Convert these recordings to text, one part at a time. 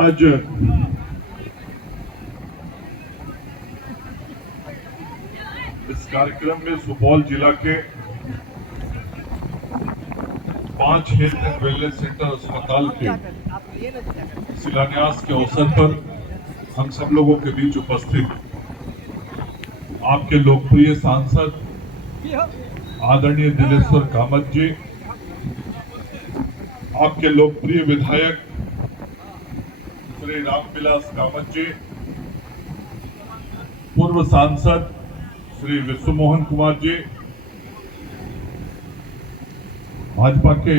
आज इस कार्यक्रम में सुपौल जिला के 5 हेल्थ एंड वेलनेस सेंटर अस्पताल के शिलान्यास के अवसर पर हम सब लोगों के बीच उपस्थित आपके लोकप्रिय सांसद आदरणीय दिलेश्वर कामत जी, आपके लोकप्रिय विधायक श्री रामविलास कामत जी, पूर्व सांसद श्री विश्व मोहन कुमार जी, भाजपा के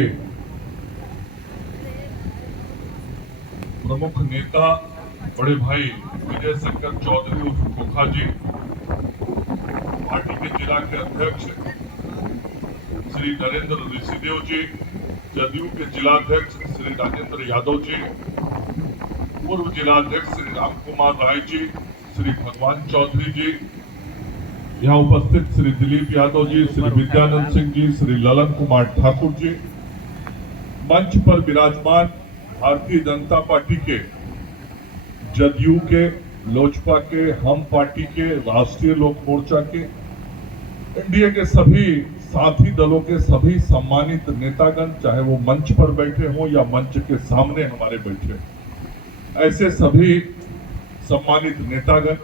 प्रमुख नेता बड़े भाई विजय शंकर चौधरी उर्फ खोखा जी, पार्टी के जिला के अध्यक्ष श्री नरेंद्र ऋषिदेव जी, जदयू के जिलाध्यक्ष श्री राजेंद्र यादव जी, पूर्व जिलाध्यक्ष श्री राम कुमार राय जी, श्री भगवान चौधरी जी, यहाँ उपस्थित श्री दिलीप यादव जी, श्री विद्यानंद सिंह जी, श्री ललन कुमार ठाकुर जी, मंच पर विराजमान भारतीय जनता पार्टी के, जदयू के, लोजपा के, हम पार्टी के, राष्ट्रीय लोक मोर्चा के, एनडीए के सभी साथी दलों के सभी सम्मानित नेतागण, चाहे वो मंच पर बैठे हों या मंच के सामने हमारे बैठे, ऐसे सभी सम्मानित नेतागण,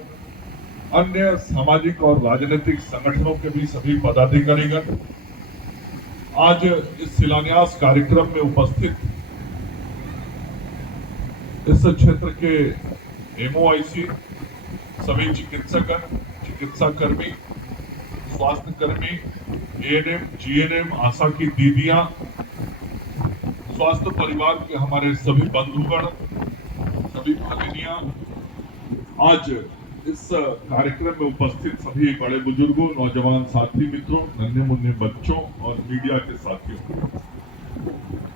अन्य सामाजिक और राजनीतिक संगठनों के भी सभी पदाधिकारीगण, आज इस शिलान्यास कार्यक्रम में उपस्थित इस क्षेत्र के एमओआईसी, सभी चिकित्सकगण, चिकित्सा कर्मी, स्वास्थ्य कर्मी, एएनएम, जीएनएम, आशा की दीदियां, स्वास्थ्य परिवार के हमारे सभी बंधुगण, सभी भगिनियां, आज इस कार्यक्रम में उपस्थित सभी बड़े बुजुर्गों, नौजवान साथी मित्रों, नन्हे मुन्ने बच्चों और मीडिया के साथियों,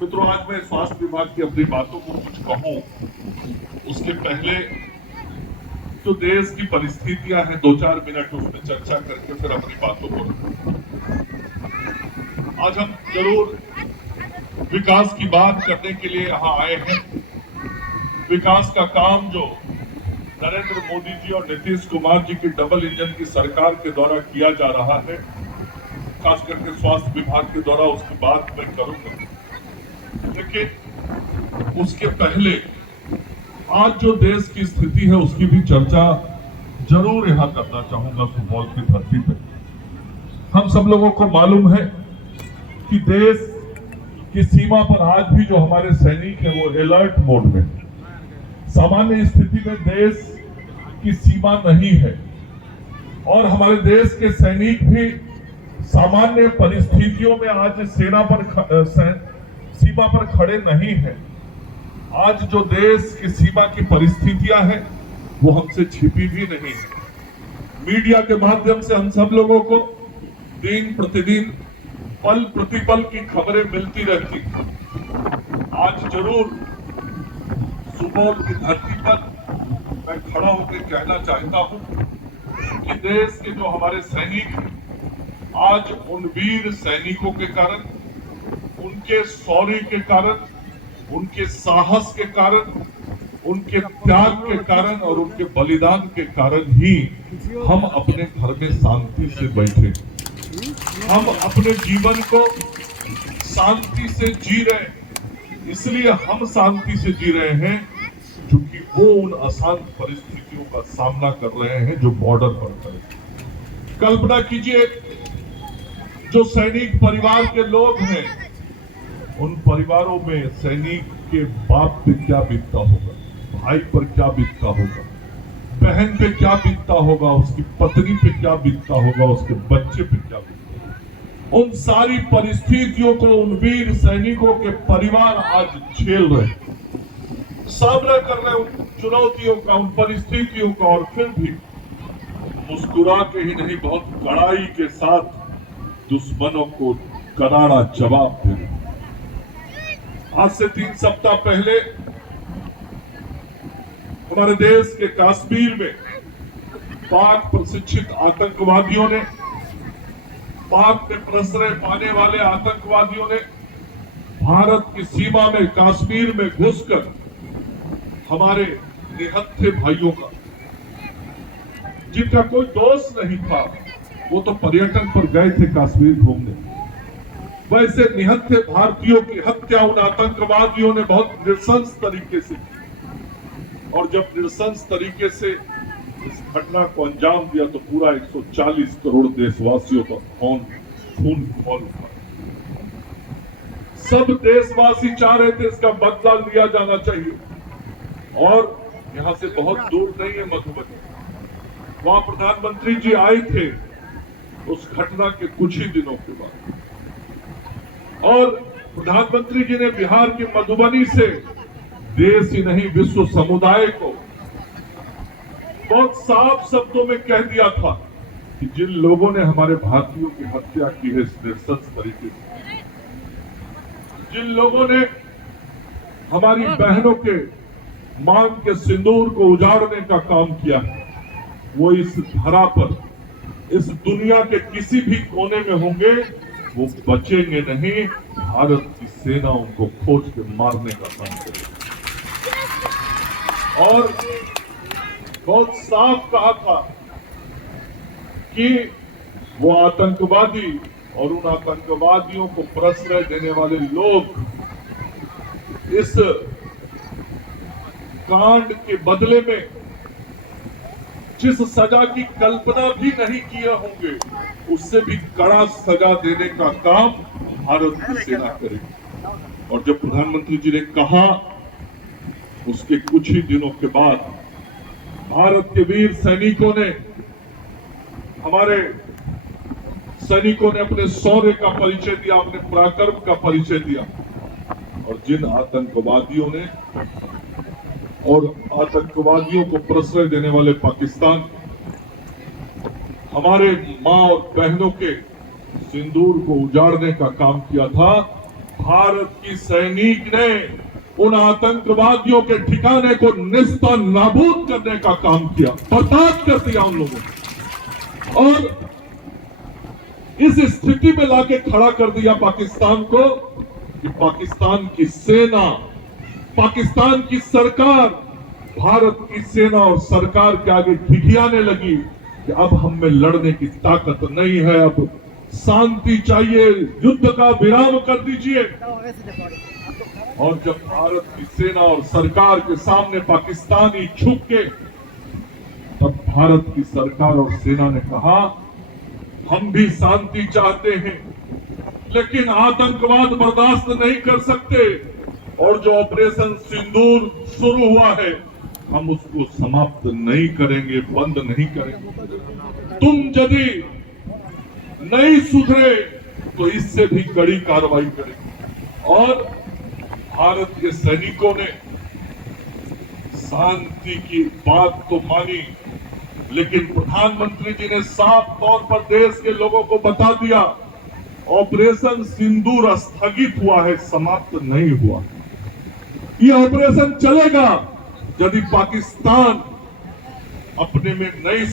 मित्रों, आज मैं स्वास्थ्य विभाग की अपनी बातों को कुछ कहूं उसके पहले जो देश की परिस्थितियां हैं 2-4 मिनट उसमें चर्चा करके फिर अपनी बातों को रखूं। आज हम जरूर विकास की बात करने के लिए यहाँ आए हैं। विकास का काम जो नरेंद्र मोदी जी और नीतीश कुमार जी की डबल इंजन की सरकार के द्वारा किया जा रहा है, खास करके स्वास्थ्य विभाग के द्वारा, उसकी बात मैं करूंगा। लेकिन उसके पहले आज जो देश की स्थिति है उसकी भी चर्चा जरूर यहां करना चाहूंगा। सुपौल की धरती पर हम सब लोगों को मालूम है कि देश की सीमा पर आज भी जो हमारे सैनिक हैं वो अलर्ट मोड में, सामान्य स्थिति में देश की सीमा नहीं है और हमारे देश के सैनिक भी सामान्य परिस्थितियों में आज सीमा पर खड़े नहीं हैं। आज जो देश की सीमा की परिस्थितियां हैं वो हमसे छिपी भी नहीं है। मीडिया के माध्यम से हम सब लोगों को दिन प्रतिदिन, पल प्रतिपल की खबरें मिलती रहती। आज जरूर सुपौल की धरती पर मैं खड़ा होकर कहना चाहता हूं कि देश के जो हमारे सैनिक हैं, आज उन वीर सैनिकों के कारण, उनके शौर्य के कारण, उनके साहस के कारण, उनके त्याग के कारण और उनके बलिदान के कारण ही हम अपने घर में शांति से बैठे, हम अपने जीवन को शांति से जी रहे। इसलिए हम शांति से जी रहे हैं क्योंकि वो उन अशांत परिस्थितियों का सामना कर रहे हैं जो बॉर्डर पर खड़े। कल्पना कीजिए, जो सैनिक परिवार के लोग हैं, उन परिवारों में सैनिक के बाप पे क्या बीतता होगा, भाई पर क्या बीतता होगा, बहन पे क्या बीतता होगा, उसकी पत्नी पे क्या बीतता होगा, उसके बच्चे पे क्या बीतता होगा। उन सारी परिस्थितियों को उन वीर सैनिकों के परिवार आज झेल रहे हैं, सामना कर रहे हैं उन चुनौतियों का, उन परिस्थितियों का, और फिर भी मुस्कुरा के ही नहीं, बहुत कड़ाई के साथ दुश्मनों को करारा जवाब दे रहे। आज से 3 सप्ताह पहले हमारे देश के कश्मीर में पाक प्रशिक्षित आतंकवादियों ने, पाक में प्रश्रय पाने वाले आतंकवादियों ने भारत की सीमा में, कश्मीर में घुसकर हमारे निहत्थे भाइयों का, जिनका कोई दोष नहीं था, वो तो पर्यटन पर गए थे कश्मीर घूमने, वैसे निहत्थे भारतीयों की हत्या उन आतंकवादियों ने बहुत नृशंस तरीके से की। और जब नृशंस तरीके से इस घटना को अंजाम दिया तो पूरा 140 करोड़ देशवासियों का खून खौल उठा। सब देशवासी चाह रहे थे इसका बदला लिया जाना चाहिए। और यहां से बहुत दूर नहीं है मधुबनी, वहां प्रधानमंत्री जी आए थे उस घटना के कुछ ही दिनों के बाद, और प्रधानमंत्री जी ने बिहार की मधुबनी से देश ही नहीं विश्व समुदाय को बहुत साफ शब्दों में कह दिया था कि जिन लोगों ने हमारे भारतीयों की हत्या की है इस नृशंस तरीके से, जिन लोगों ने हमारी बहनों के मांग के सिंदूर को उजाड़ने का काम किया है, वो इस धरा पर, इस दुनिया के किसी भी कोने में होंगे, वो बचेंगे नहीं। भारत की सेना उनको खोज के मारने का काम करेगी। और बहुत साफ कहा था कि वो आतंकवादी और उन आतंकवादियों को प्रश्रय देने वाले लोग इस कांड के बदले में जिस सजा की कल्पना भी नहीं किए होंगे, उससे भी कड़ा सजा देने का काम भारत की सेना करेगी। और जब प्रधानमंत्री जी ने कहा, उसके कुछ ही दिनों के बाद भारत के वीर सैनिकों ने, हमारे सैनिकों ने अपने शौर्य का परिचय दिया, अपने पराक्रम का परिचय दिया। और जिन आतंकवादियों ने और आतंकवादियों को प्रश्रय देने वाले पाकिस्तान हमारे मां और बहनों के सिंदूर को उजाड़ने का काम किया था, भारत की सैनिक ने उन आतंकवादियों के ठिकाने को निस्ता नाबूद करने का काम किया, बर्बाद कर दिया उन लोगों ने। और इस स्थिति में लाके खड़ा कर दिया पाकिस्तान को कि पाकिस्तान की सेना, पाकिस्तान की सरकार भारत की सेना और सरकार के आगे ठिठियाने लगी कि अब हम में लड़ने की ताकत नहीं है, अब शांति चाहिए, युद्ध का विराम कर दीजिए। और जब भारत की सेना और सरकार के सामने पाकिस्तानी झुक के, तब भारत की सरकार और सेना ने कहा, हम भी शांति चाहते हैं लेकिन आतंकवाद बर्दाश्त नहीं कर सकते, और जो ऑपरेशन सिंदूर शुरू हुआ है हम उसको समाप्त नहीं करेंगे, बंद नहीं करेंगे। तुम यदि नहीं सुधरे तो इससे भी कड़ी कार्रवाई करेंगे। और भारत के सैनिकों ने शांति की बात तो मानी, लेकिन प्रधानमंत्री जी ने साफ तौर पर देश के लोगों को बता दिया, ऑपरेशन सिंदूर स्थगित हुआ है, समाप्त नहीं हुआ। ये ऑपरेशन चलेगा यदि पाकिस्तान अपने में नई